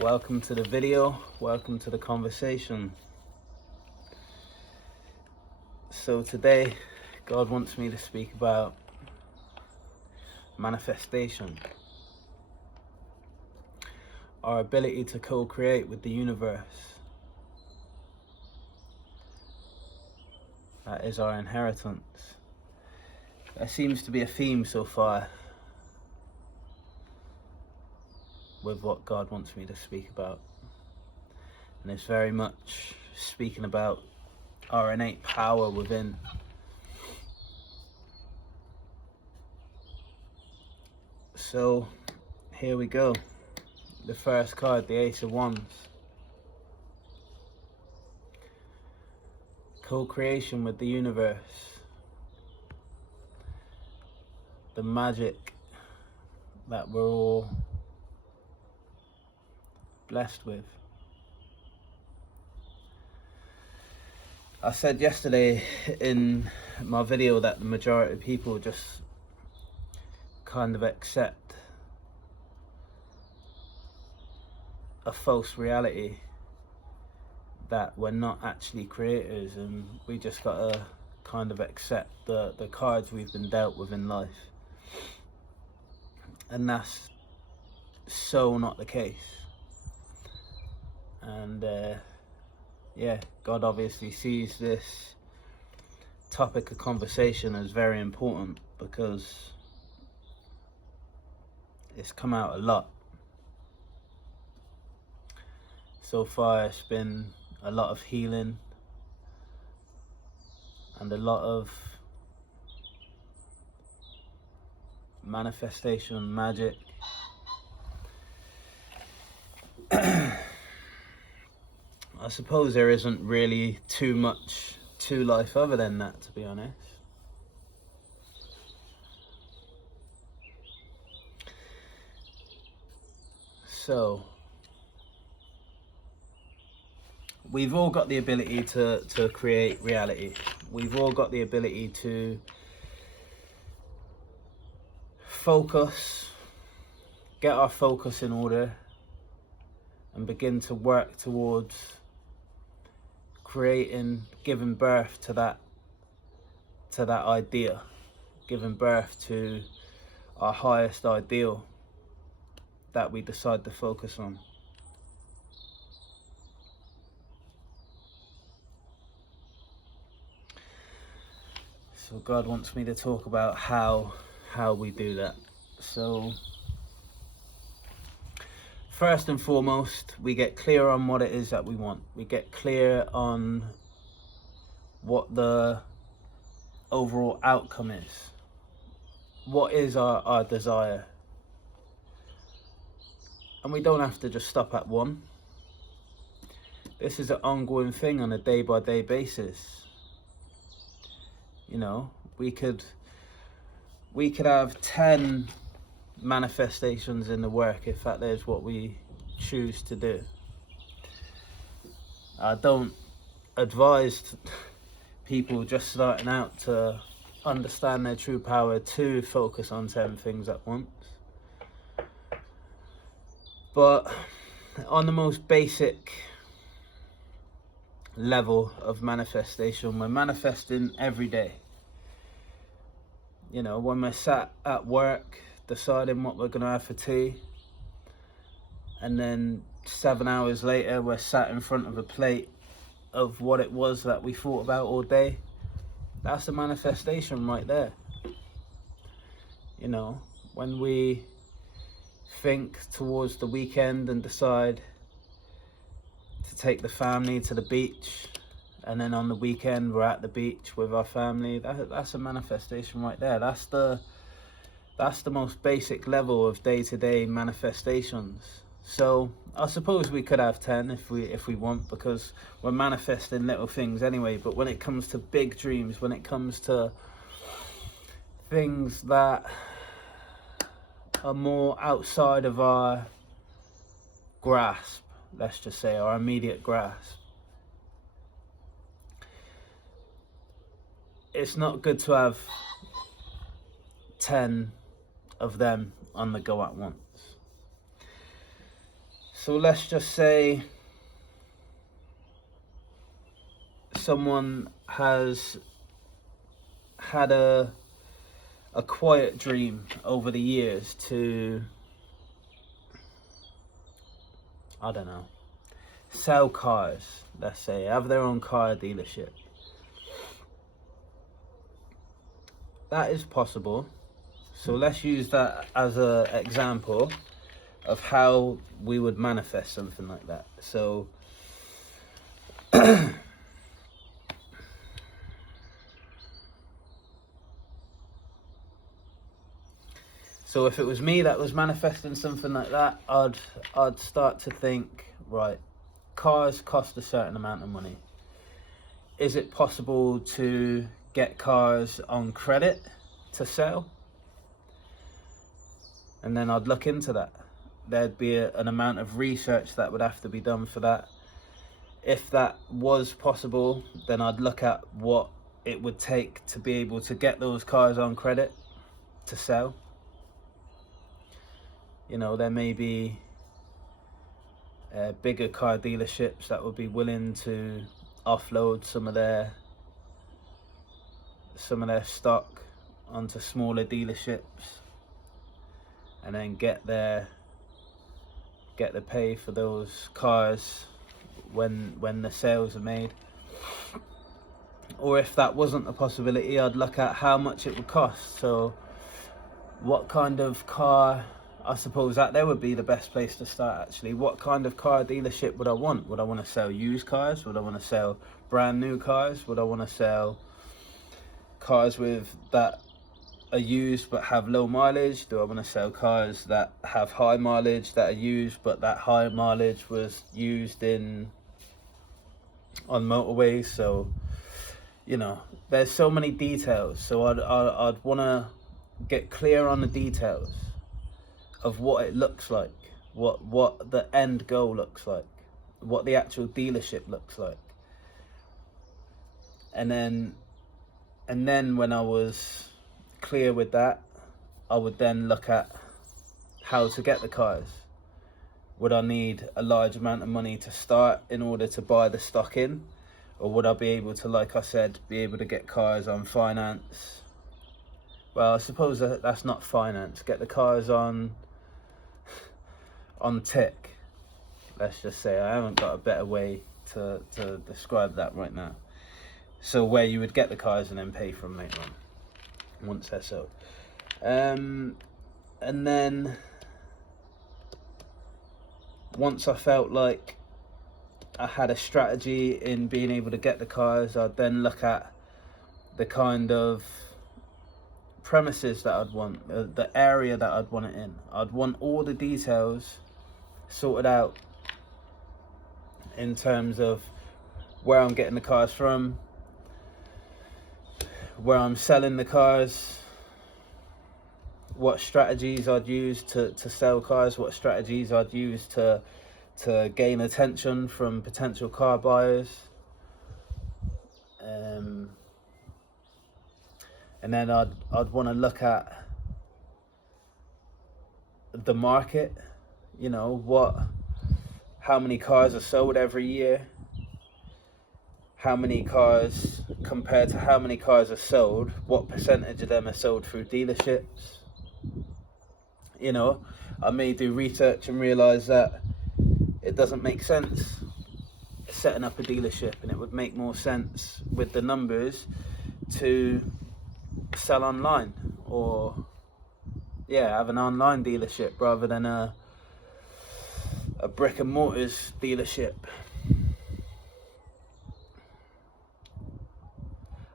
Welcome to the video, welcome to the conversation. So today, God wants me to speak about manifestation. Our ability to co-create with the universe. That is our inheritance. There seems to be a theme so far with what God wants me to speak about. And it's very much speaking about our innate power within. So here we go. The first card, the Ace of Wands. Co-creation with the universe. The magic that we're all blessed with. I said yesterday in my video that the majority of people just kind of accept a false reality that we're not actually creators, and we just gotta kind of accept the cards we've been dealt with in life. And that's so not the case. And yeah, God obviously sees this topic of conversation as very important because it's come out a lot. So far it's been a lot of healing and a lot of manifestation, magic. I suppose there isn't really too much to life other than that, to be honest. So, we've all got the ability to create reality. We've all got the ability to focus, get our focus in order, and begin to work towards creating, giving birth to that idea, giving birth to our highest ideal that we decide to focus on. So God wants me to talk about how we do that. So first and foremost, we get clear on what it is that we want. We get clear on what the overall outcome is. What is our desire? And we don't have to just stop at one. This is an ongoing thing on a day-by-day basis. You know, we could have 10 manifestations in the work if that is what we choose to do. I don't advise people just starting out to understand their true power to focus on 10 things at once. But on the most basic level of manifestation, we're manifesting every day. You know, when we're sat at work deciding what we're gonna have for tea, and then 7 hours later we're sat in front of a plate of what it was that we thought about all day, that's a manifestation right there. You know, when we think towards the weekend and decide to take the family to the beach, and then on the weekend we're at the beach with our family, that's a manifestation right there. That's the most basic level of day-to-day manifestations. So I suppose we could have 10 if we want, because we're manifesting little things anyway. But when it comes to big dreams, when it comes to things that are more outside of our grasp, let's just say our immediate grasp, it's not good to have 10 of them on the go at once. So let's just say someone has had a quiet dream over the years to, I don't know, sell cars, let's say, have their own car dealership. That is possible. So let's use that as an example of how we would manifest something like that. So so if it was me that was manifesting something like that, I'd start to think, right, cars cost a certain amount of money. Is it possible to get cars on credit to sell? And then I'd look into that. There'd be an amount of research that would have to be done for that. If that was possible, then I'd look at what it would take to be able to get those cars on credit to sell. You know, there may be bigger car dealerships that would be willing to offload some of their stock onto smaller dealerships, and then get the pay for those cars when the sales are made. Or if that wasn't a possibility, I'd look at how much it would cost. So what kind of car, I suppose that there would be the best place to start actually. What kind of car dealership would I want? Would I want to sell used cars? Would I want to sell brand new cars? Would I want to sell cars that are used but have low mileage? Do I want to sell cars that have high mileage that are used but that high mileage was used on motorways? So, you know, there's so many details. So I'd want to get clear on the details of what it looks like, what the end goal looks like, what the actual dealership looks like. And then when I was clear with that, I would then look at how to get the cars. Would I need a large amount of money to start in order to buy the stock in? Or would I be able to, like I said, be able to get cars on finance? Well, I suppose that's not finance. Get the cars on tick. Let's just say, I haven't got a better way to describe that right now. So where you would get the cars and then pay for them later on, once they're sold. And then once I felt like I had a strategy in being able to get the cars, I'd then look at the kind of premises that I'd want, the area that I'd want it in. I'd want all the details sorted out in terms of where I'm getting the cars from, where I'm selling the cars, what strategies I'd use to sell cars, what strategies I'd use to gain attention from potential car buyers. And then I'd want to look at the market, you know, how many cars are sold every year, how many cars compared to how many cars are sold, what percentage of them are sold through dealerships. You know, I may do research and realize that it doesn't make sense setting up a dealership, and it would make more sense with the numbers to sell online, or have an online dealership rather than a brick and mortars dealership.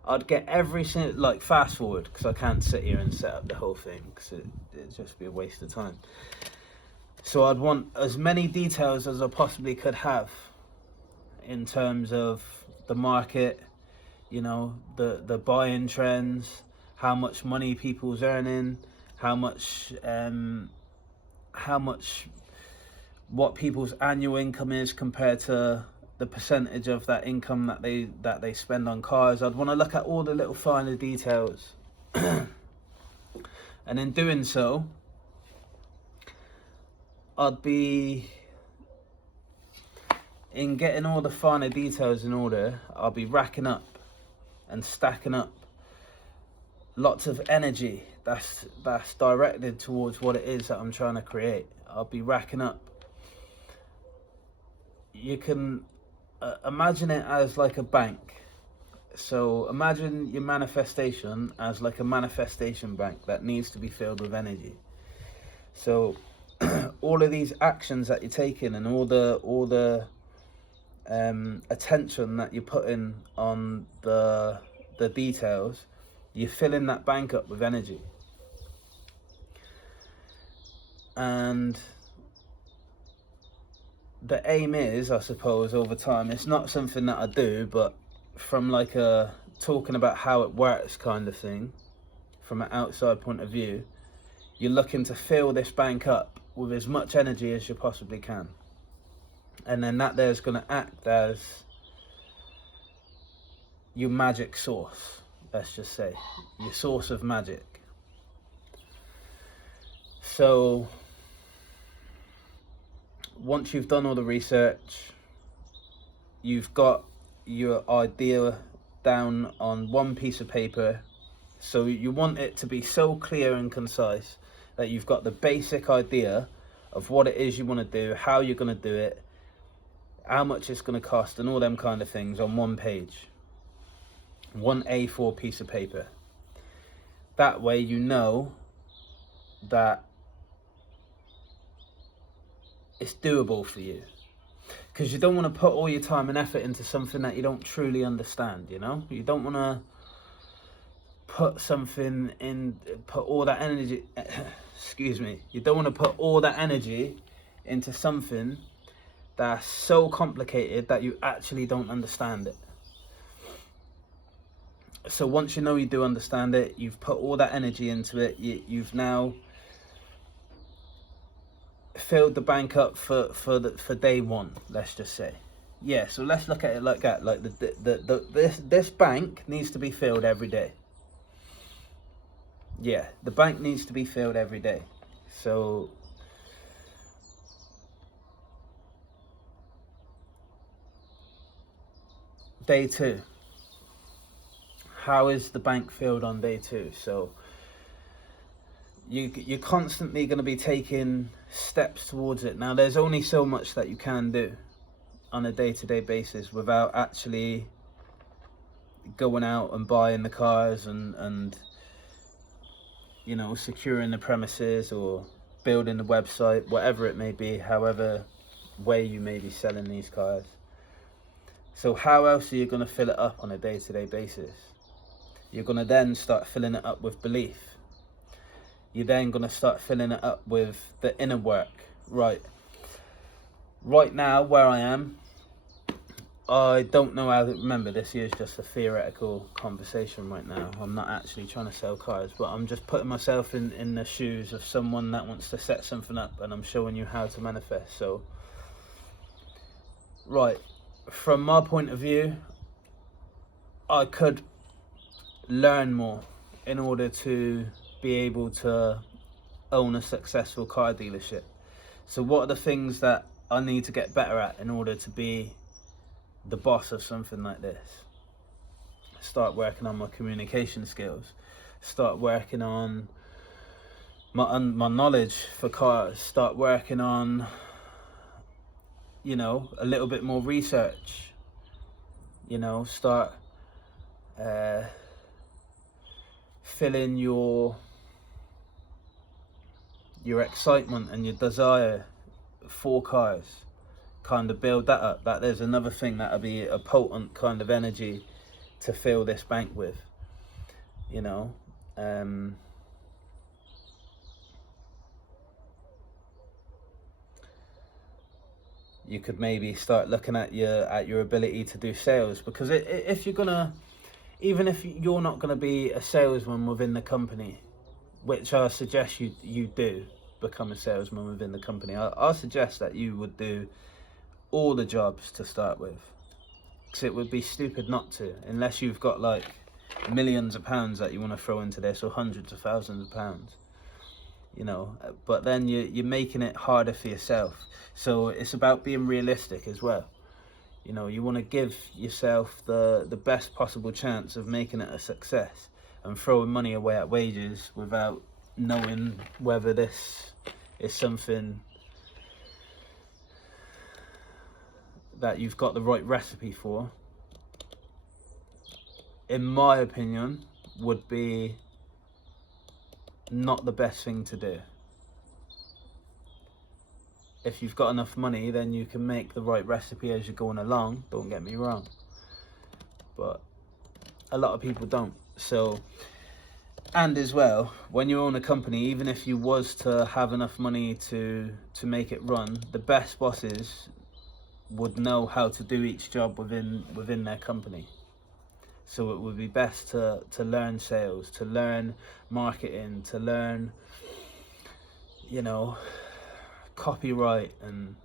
I'd get every single, like, fast forward, because I can't sit here and set up the whole thing, because it'd just be a waste of time. So I'd want as many details as I possibly could have in terms of the market, you know, the buying trends, how much money people's earning, what people's annual income is compared to the percentage of that income that they spend on cars. I'd want to look at all the little finer details. And in doing so, I'd be in getting all the finer details in order, I'll be racking up and stacking up lots of energy that's directed towards what it is that I'm trying to create. I'll be racking up. You can imagine it as like a bank. So imagine your manifestation as like a manifestation bank that needs to be filled with energy. So all of these actions that you're taking and all the attention that you're putting on the details, you're filling that bank up with energy. And the aim is, I suppose, over time, it's not something that I do, but from like a talking about how it works kind of thing, from an outside point of view, you're looking to fill this bank up with as much energy as you possibly can. And then that there's going to act as your magic source, let's just say, your source of magic. So once you've done all the research, you've got your idea down on one piece of paper. So you want it to be so clear and concise that you've got the basic idea of what it is you want to do, how you're going to do it, how much it's going to cost, and all them kind of things on one page, one A4 piece of paper. That way you know that it's doable for you, because you don't want to put all your time and effort into something that you don't truly understand. You know, you don't want to put all that energy you don't want to put all that energy into something that's so complicated that you actually don't understand it. So once you know you do understand it, you've put all that energy into it, you've now filled the bank up for day one, let's just say. Yeah, so let's look at it like that. Like this bank needs to be filled every day. Yeah, the bank needs to be filled every day. So day 2. How is the bank filled on day 2? So you're constantly going to be taking steps towards it. Now, there's only so much that you can do on a day-to-day basis without actually going out and buying the cars and you know, securing the premises or building the website, whatever it may be, however way you may be selling these cars. So how else are you going to fill it up on a day-to-day basis? You're going to then start filling it up with belief. You're then going to start filling it up with the inner work. Right now, where I am, I don't know how to remember. This is just a theoretical conversation right now. I'm not actually trying to sell cars, but I'm just putting myself in the shoes of someone that wants to set something up, and I'm showing you how to manifest. So, right, from my point of view, I could learn more in order to be able to own a successful car dealership. So what are the things that I need to get better at in order to be the boss of something like this? Start working on my communication skills, start working on my knowledge for cars, start working on, you know, a little bit more research, you know, start filling your excitement and your desire for cars, kind of build that up. That there's another thing that'll be a potent kind of energy to fill this bank with, you know. You could maybe start looking at your ability to do sales, because if you're gonna, even if you're not gonna be a salesman within the company, which I suggest you do become a salesman within the company, I suggest that you would do all the jobs to start with, because it would be stupid not to, unless you've got like millions of pounds that you want to throw into this, or hundreds of thousands of pounds, you know. But then you're making it harder for yourself. So it's about being realistic as well. You know, you want to give yourself the best possible chance of making it a success, and throwing money away at wages without knowing whether this is something that you've got the right recipe for, in my opinion, would be not the best thing to do. If you've got enough money, then you can make the right recipe as you're going along, don't get me wrong, but a lot of people don't. So, and as well, when you own a company, even if you was to have enough money to make it run, the best bosses would know how to do each job within their company. So it would be best to learn sales, to learn marketing, to learn, you know, copyright, and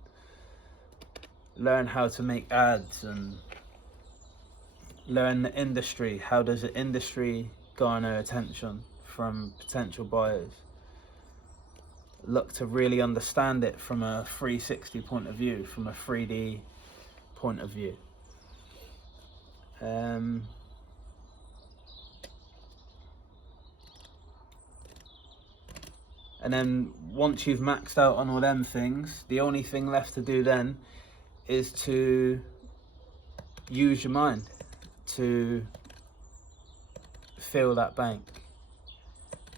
learn how to make ads, and learn the industry. How does the industry garner attention from potential buyers? Look to really understand it from a 360 point of view, from a 3D point of view. And then once you've maxed out on all them things, the only thing left to do then is to use your mind to fill that bank.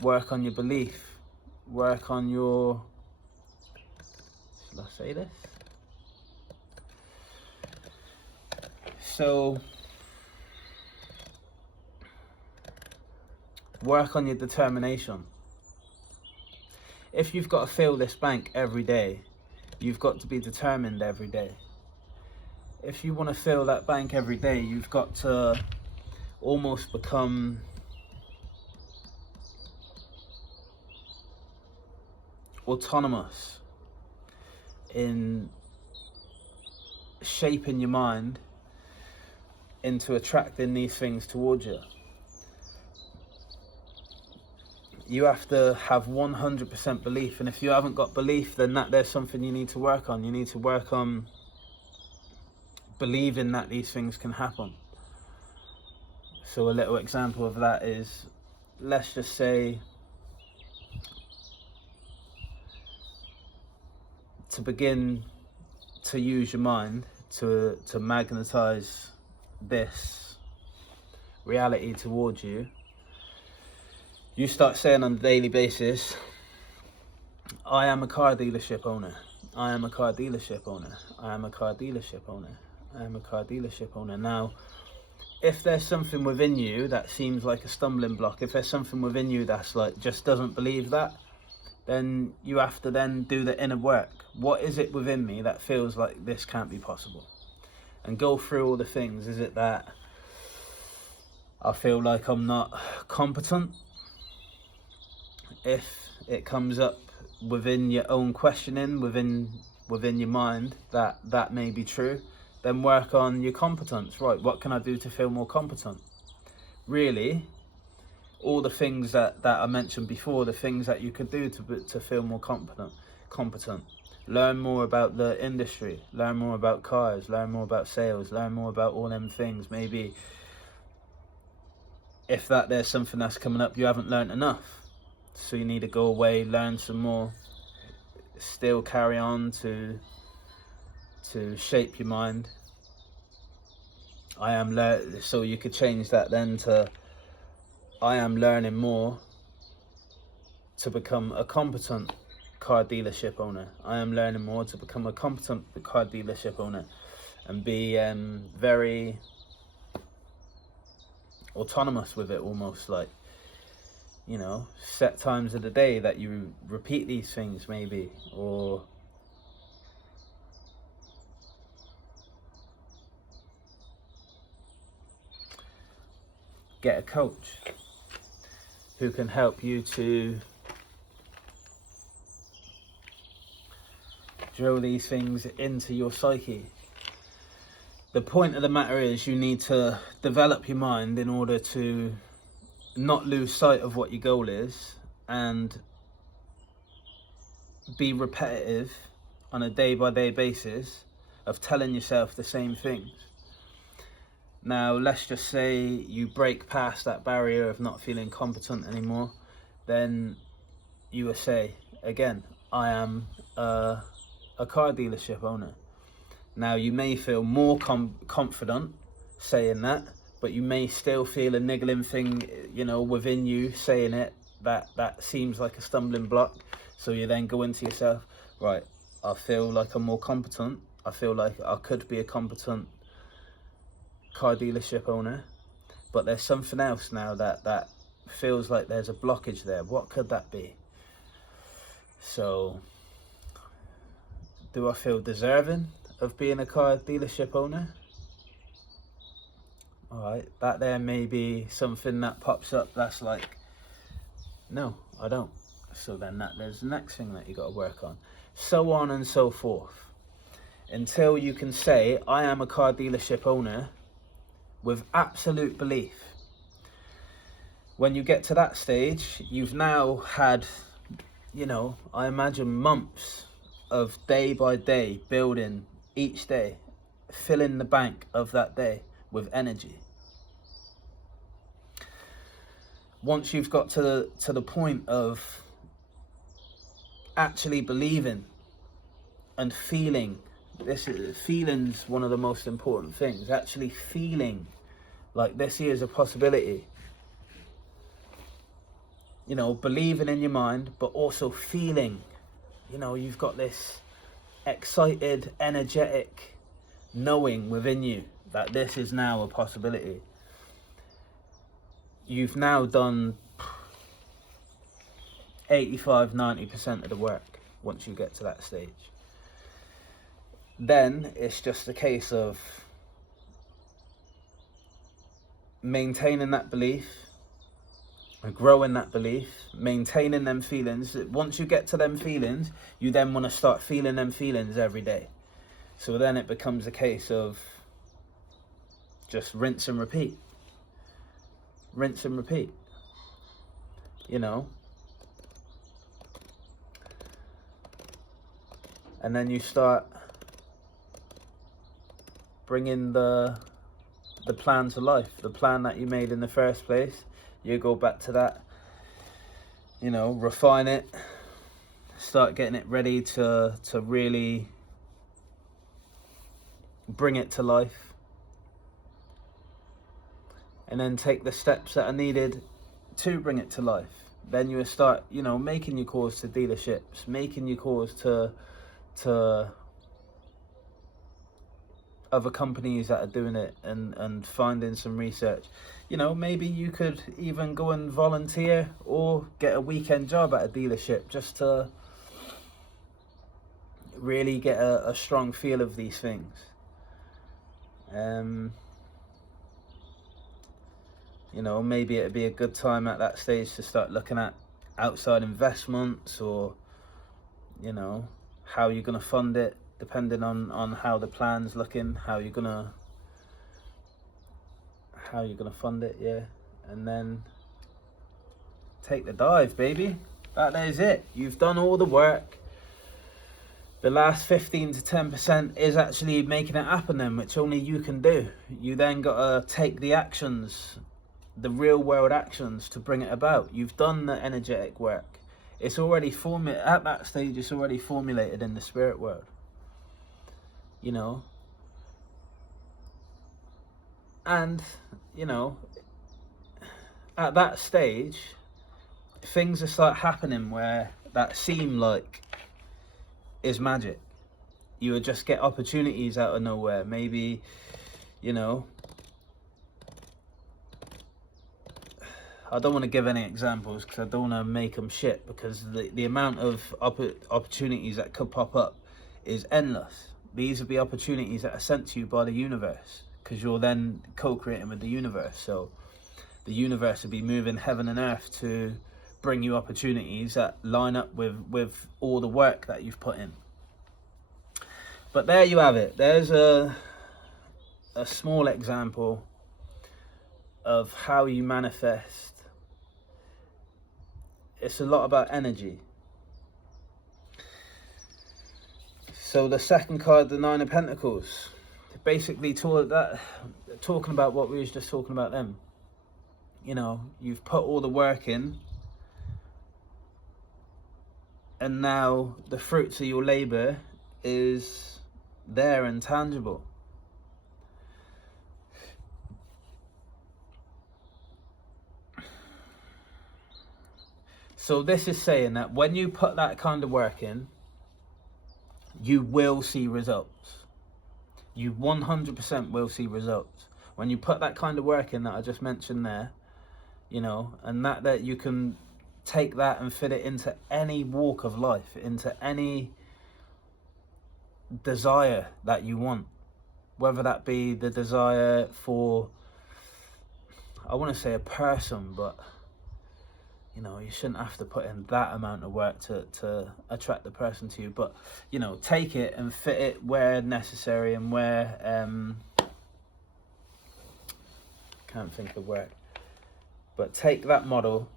Work on your belief, work on your, should I say this? So, work on your determination. If you've got to fill this bank every day, you've got to be determined every day. If you want to fill that bank every day, you've got to almost become autonomous in shaping your mind into attracting these things towards you. You have to have 100% belief, and if you haven't got belief, then there's something you need to work on. You need to work on believing that these things can happen. So a little example of that is, let's just say, to begin to use your mind to magnetize this reality towards you, you start saying on a daily basis, I am a car dealership owner. I am a car dealership owner. I am a car dealership owner. I am a car dealership owner. Now, if there's something within you that seems like a stumbling block, if there's something within you that's like just doesn't believe that, then you have to then do the inner work. What is it within me that feels like this can't be possible? And go through all the things. Is it that I feel like I'm not competent? If it comes up within your own questioning, within your mind, that may be true, then work on your competence. Right, what can I do to feel more competent? Really, all the things that I mentioned before, the things that you could do to feel more competent. Learn more about the industry, learn more about cars, learn more about sales, learn more about all them things. Maybe if there's something that's coming up, you haven't learned enough. So you need to go away, learn some more, still carry on to shape your mind. So you could change that then to, I am learning more to become a competent car dealership owner. I am learning more to become a competent car dealership owner, and be very autonomous with it, almost like, you know, set times of the day that you repeat these things, maybe, or get a coach who can help you to drill these things into your psyche. The point of the matter is, you need to develop your mind in order to not lose sight of what your goal is, and be repetitive on a day-by-day basis of telling yourself the same things. Now, let's just say you break past that barrier of not feeling competent anymore. Then you will say, again, I am a car dealership owner. Now, you may feel more confident saying that, but you may still feel a niggling thing, you know, within you saying it, that seems like a stumbling block. So you then go into yourself, right, I feel like I'm more competent. I feel like I could be a competent car dealership owner, but there's something else now that feels like there's a blockage there. What could that be? So, do I feel deserving of being a car dealership owner? Alright, that there may be something that pops up that's like, no, I don't. So then there's the next thing that you got to work on. So on and so forth. Until you can say, I am a car dealership owner with absolute belief. When you get to that stage, you've now had, you know, I imagine months of day by day building each day, filling the bank of that day with energy. Once you've got to the point of actually believing and feeling, feeling's one of the most important things, actually feeling like this is a possibility. You know, believing in your mind, but also feeling, you know, you've got this excited, energetic knowing within you that this is now a possibility. You've now done 85-90% of the work once you get to that stage. Then it's just a case of maintaining that belief, growing that belief, maintaining them feelings. Once you get to them feelings, you then want to start feeling them feelings every day. So then it becomes a case of just rinse and repeat. Rinse and repeat. You know? And then you start bringing the plan to life, the plan that you made in the first place. You go back to that, you know, refine it, start getting it ready to really bring it to life, and then take the steps that are needed to bring it to life. Then you will start, you know, making your calls to dealerships, making your calls to other companies that are doing it, and finding some research. You know, maybe you could even go and volunteer or get a weekend job at a dealership just to really get a strong feel of these things. You know, maybe it'd be a good time at that stage to start looking at outside investments, or, you know, how you're going to fund it, depending on how the plan's looking, how you're gonna fund it, yeah. And then take the dive, baby. That is it. You've done all the work. The last 15 to 10% is actually making it happen then, which only you can do. You then gotta take the actions, the real world actions, to bring it about. You've done the energetic work. It's already at that stage, it's already formulated in the spirit world. You know, and, you know, at that stage, things will start happening where that seem like is magic. You would just get opportunities out of nowhere. Maybe, you know, I don't want to give any examples because I don't want to make them shit, because the amount of opportunities that could pop up is endless. These will be opportunities that are sent to you by the universe, because you're then co-creating with the universe. So the universe will be moving heaven and earth to bring you opportunities that line up with all the work that you've put in. But there you have it. There's a small example of how you manifest. It's a lot about energy. So the second card, the Nine of Pentacles, basically talking about what we was just talking about then. You know, you've put all the work in, and now the fruits of your labor is there and tangible. So this is saying that when you put that kind of work in, you will see results. You 100% will see results. When you put that kind of work in that I just mentioned there, you know, and that you can take that and fit it into any walk of life, into any desire that you want, whether that be the desire for, I want to say a person, but you know, you shouldn't have to put in that amount of work to attract the person to you. But, you know, take it and fit it where necessary and where, can't think of where. But take that model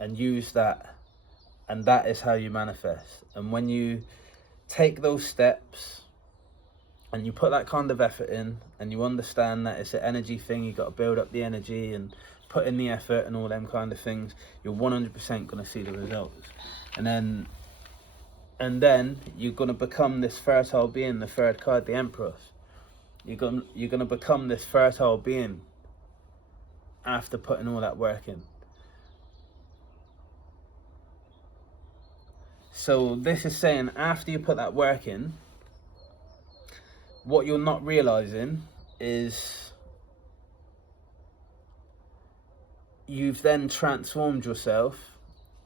and use that, and that is how you manifest. And when you take those steps and you put that kind of effort in, and you understand that it's an energy thing, you got to build up the energy and put in the effort and all them kind of things, you're 100% going to see the results. And then you're going to become this fertile being. The third card, the Empress. You're going to become this fertile being after putting all that work in. So this is saying after you put that work in, what you're not realizing is you've then transformed yourself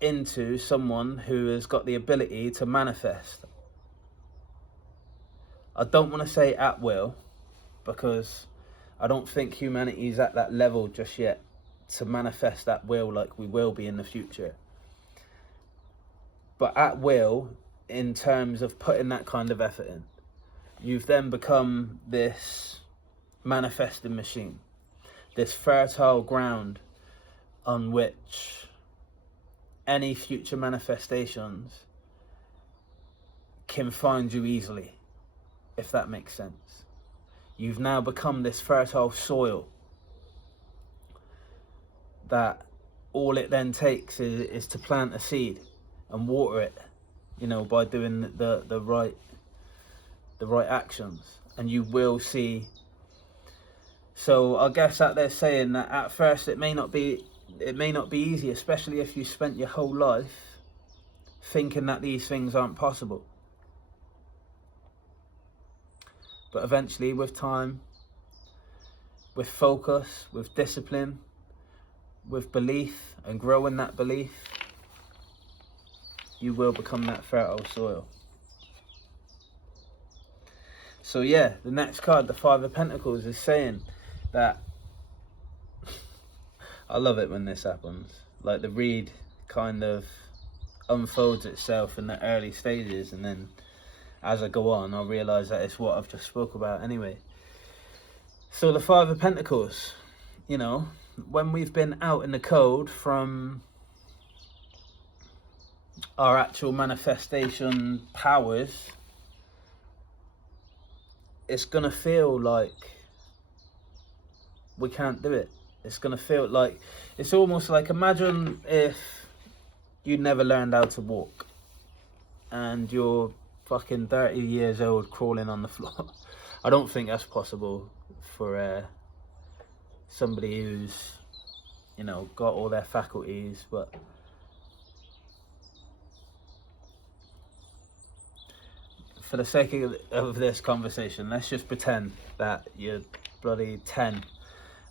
into someone who has got the ability to manifest. I don't want to say at will, because I don't think humanity is at that level just yet to manifest that will like we will be in the future. But at will, in terms of putting that kind of effort in, you've then become this manifesting machine, this fertile ground on which any future manifestations can find you easily, if that makes sense. You've now become this fertile soil that all it then takes is to plant a seed and water it, you know, by doing the right actions, and you will see. So I guess that they're saying that at first it may not be easy, especially if you spent your whole life thinking that these things aren't possible. But eventually, with time, with focus, with discipline, with belief and growing that belief, you will become that fertile soil. So yeah, the next card, the Five of Pentacles, is saying that I love it when this happens. Like the read kind of unfolds itself in the early stages, and then as I go on, I'll realise that it's what I've just spoke about anyway. So the Five of Pentacles, you know, when we've been out in the cold from our actual manifestation powers, it's gonna feel like we can't do it. It's gonna feel like, it's almost like, imagine if you never learned how to walk and you're fucking 30 years old crawling on the floor. I don't think that's possible for somebody who's, you know, got all their faculties, but for the sake of this conversation, let's just pretend that you're bloody 10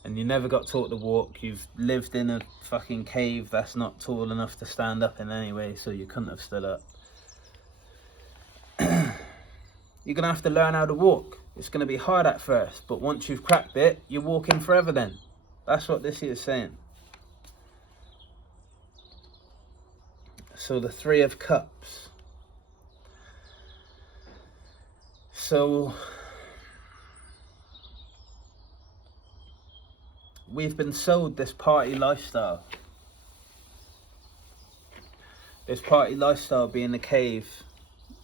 and you never got taught to walk. You've lived in a fucking cave that's not tall enough to stand up in anyway, so you couldn't have stood up. You're gonna have to learn how to walk. It's gonna be hard at first, but once you've cracked it, you're walking forever then. That's what this is saying. So the Three of Cups. So we've been sold this party lifestyle. This party lifestyle being the cave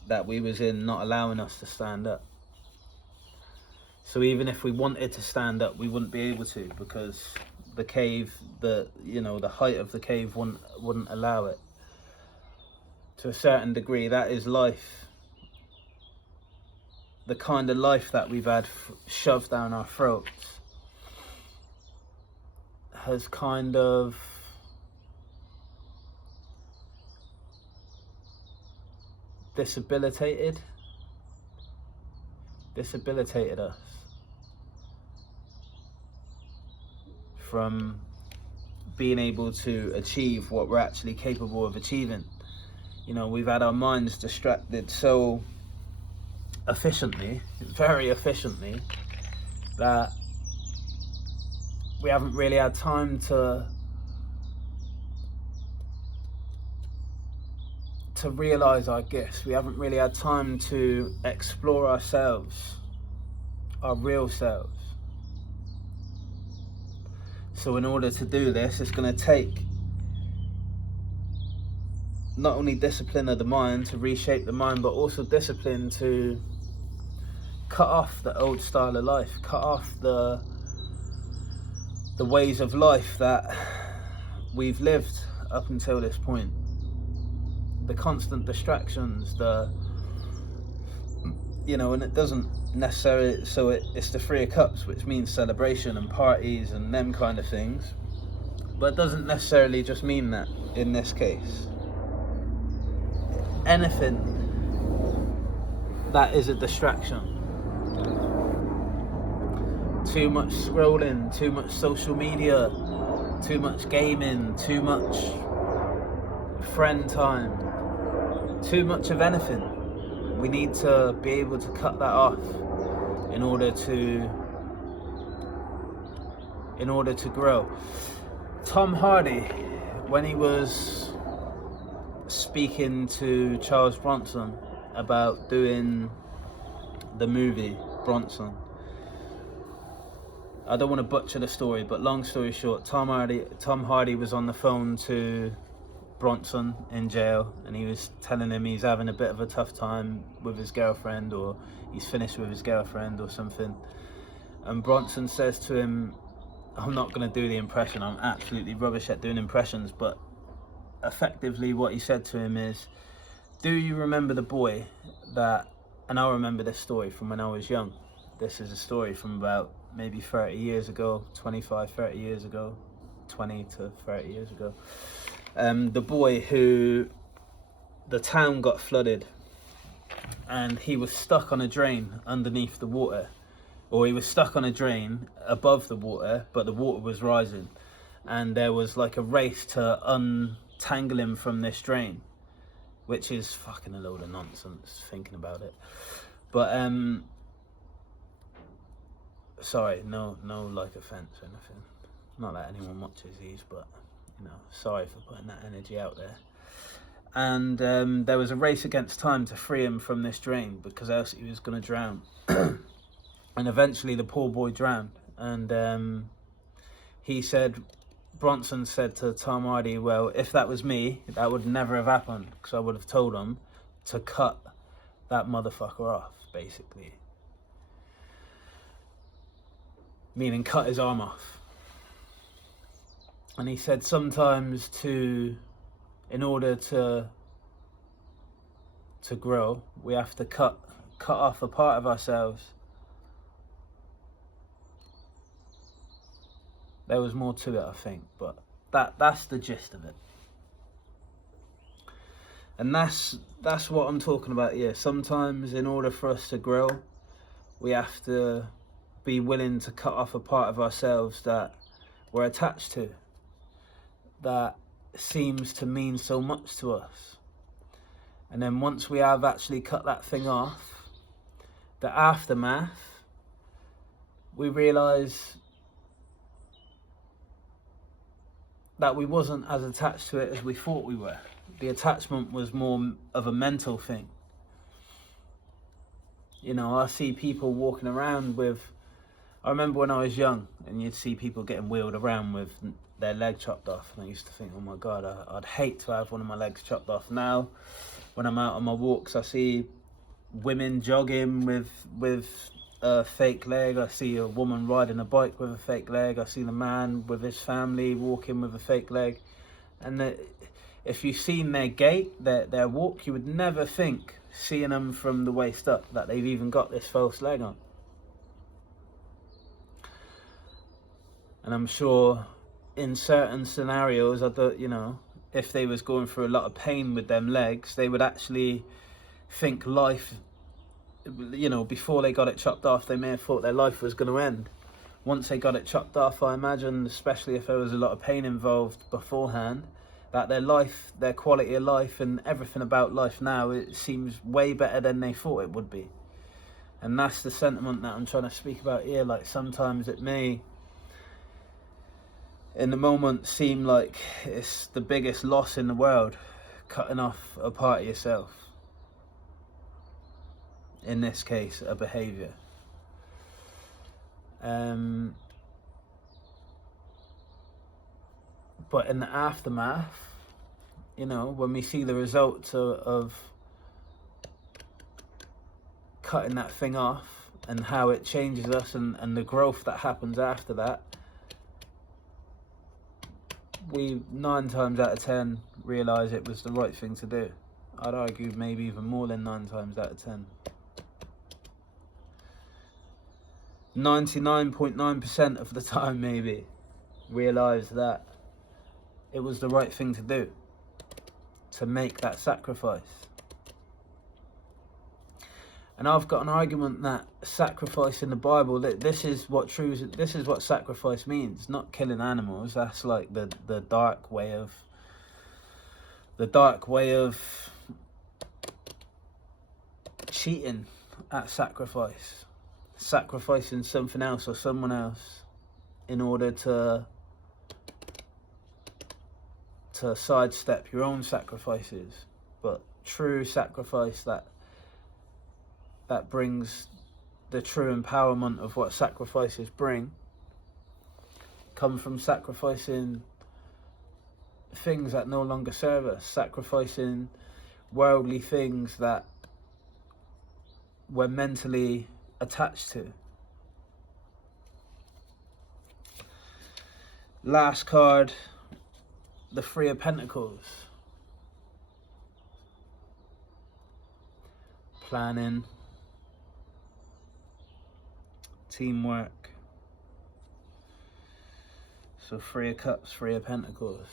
that we was in not allowing us to stand up. So even if we wanted to stand up, we wouldn't be able to, because the cave, the height of the cave wouldn't allow it. To a certain degree, that is life. The kind of life that we've had shoved down our throats has kind of disabilitated us from being able to achieve what we're actually capable of achieving. We've had our minds distracted so efficiently, very efficiently, that we haven't really had time to realize our gifts. We haven't really had time to explore ourselves, our real selves. So in order to do this, it's going to take not only discipline of the mind to reshape the mind, but also discipline to cut off the old style of life, cut off the ways of life that we've lived up until this point. The constant distractions, and it doesn't necessarily, so it's the Three of Cups, which means celebration and parties and them kind of things, but it doesn't necessarily just mean that in this case. Anything that is a distraction, too much scrolling, too much social media, too much gaming, too much friend time, too much of anything, we need to be able to cut that off in order to grow. Tom Hardy, when he was speaking to Charles Bronson about doing the movie Bronson, I don't want to butcher the story, but long story short, Tom Hardy was on the phone to Bronson in jail, and he was telling him he's having a bit of a tough time with his girlfriend, or he's finished with his girlfriend or something. And Bronson says to him, I'm not going to do the impression, I'm absolutely rubbish at doing impressions, but effectively what he said to him is, do you remember the boy that, and I remember this story from when I was young, this is a story from about maybe 30 years ago, 25, 30 years ago, 20 to 30 years ago. The boy who, the town got flooded and he was stuck on a drain underneath the water, or he was stuck on a drain above the water, but the water was rising, and there was like a race to untangle him from this drain, which is fucking a load of nonsense thinking about it. But sorry, no like offense or anything, not that anyone watches these, but sorry for putting that energy out there. And there was a race against time to free him from this drain, because else he was going to drown. And eventually the poor boy drowned. And Bronson said to Tom Hardy, well, if that was me, that would never have happened, because I would have told him to cut that motherfucker off, basically. Meaning cut his arm off. And he said sometimes in order to grow, we have to cut off a part of ourselves. There was more to it, I think, but that's the gist of it. And that's what I'm talking about here. Sometimes in order for us to grow, we have to be willing to cut off a part of ourselves that we're attached to, that seems to mean so much to us. And then once we have actually cut that thing off, the aftermath, we realise that we wasn't as attached to it as we thought we were. The attachment was more of a mental thing. I see people walking around with, I remember when I was young, and you'd see people getting wheeled around with their leg chopped off, and I used to think, oh my God, I'd hate to have one of my legs chopped off. Now, when I'm out on my walks, I see women jogging with a fake leg. I see a woman riding a bike with a fake leg. I see the man with his family walking with a fake leg. And if you've seen their gait, their walk, you would never think, seeing them from the waist up, that they've even got this false leg on. And I'm sure in certain scenarios, if they was going through a lot of pain with them legs, they would actually think life, before they got it chopped off, they may have thought their life was going to end. Once they got it chopped off, I imagine, especially if there was a lot of pain involved beforehand, that their quality of life and everything about life now, it seems way better than they thought it would be. And that's the sentiment that I'm trying to speak about here. Like, sometimes it may, in the moment, seem like it's the biggest loss in the world, cutting off a part of yourself. In this case, a behaviour. But in the aftermath, when we see the results of cutting that thing off and how it changes us and the growth that happens after that, we 9 times out of 10 realise it was the right thing to do. I'd argue maybe even more than 9 times out of 10. 99.9% of the time, maybe, realise that it was the right thing to do, to make that sacrifice. And I've got an argument that sacrifice in the Bible, this is what sacrifice means, not killing animals. That's like the dark way of cheating at sacrifice. Sacrificing something else or someone else in order to sidestep your own sacrifices. But true sacrifice that brings the true empowerment of what sacrifices bring come from sacrificing things that no longer serve us, sacrificing worldly things that we're mentally attached to. Last card, the Three of Pentacles. Planning, teamwork. So 3 of Cups, 3 of Pentacles.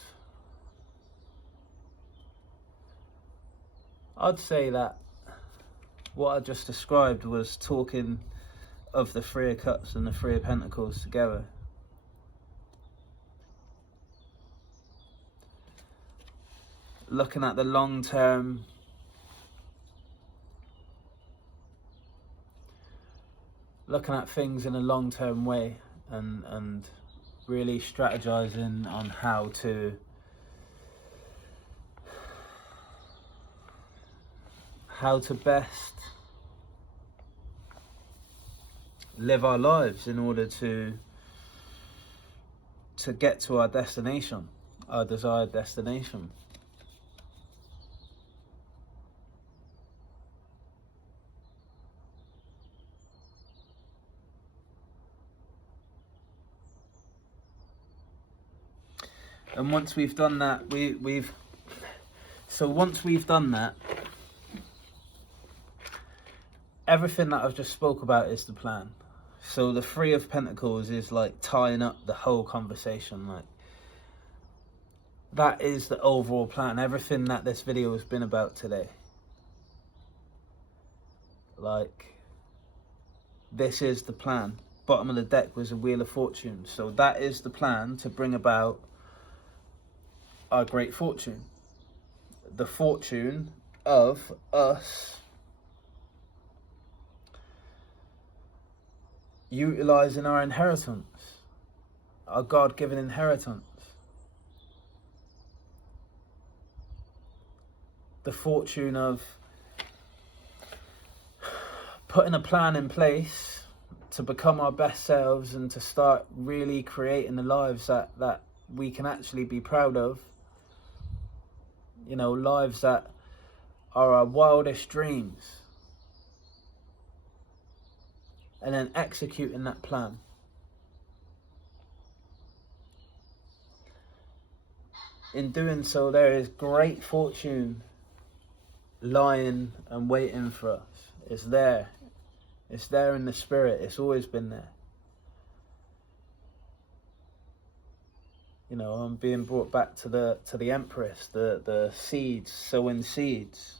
I'd say that what I just described was talking of the 3 of Cups and the 3 of Pentacles together. Looking at the long term, looking at things in a long term way, and really strategizing on how to best live our lives in order to get to our destination, our desired destination. And once we've done that, once we've done that, everything that I've just spoke about is the plan. So the 3 of Pentacles is like tying up the whole conversation. Like, that is the overall plan. Everything that this video has been about today. Like, this is the plan. Bottom of the deck was a Wheel of Fortune. So that is the plan to bring about our great fortune. The fortune of us utilizing our inheritance, our God-given inheritance. The fortune of putting a plan in place to become our best selves and to start really creating the lives that we can actually be proud of. Lives that are our wildest dreams, and then executing that plan. In doing so, there is great fortune lying and waiting for us. It's there. It's there in the spirit. It's always been there. You know, I'm being brought back to the Empress, the seeds, sowing seeds.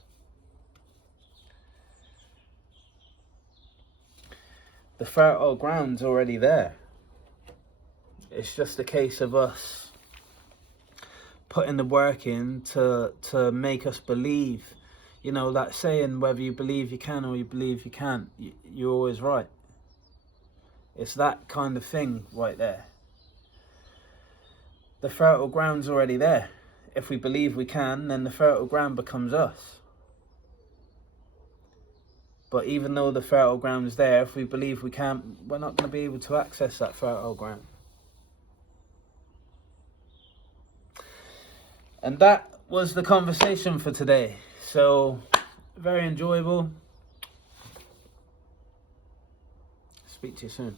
The fertile ground's already there. It's just a case of us putting the work in to make us believe. You know, that saying, whether you believe you can or you believe you can't, you're always right. It's that kind of thing right there. The fertile ground's already there. If we believe we can, then the fertile ground becomes us. But even though the fertile ground's there, if we believe we can't, we're not going to be able to access that fertile ground. And that was the conversation for today. So, very enjoyable. Speak to you soon.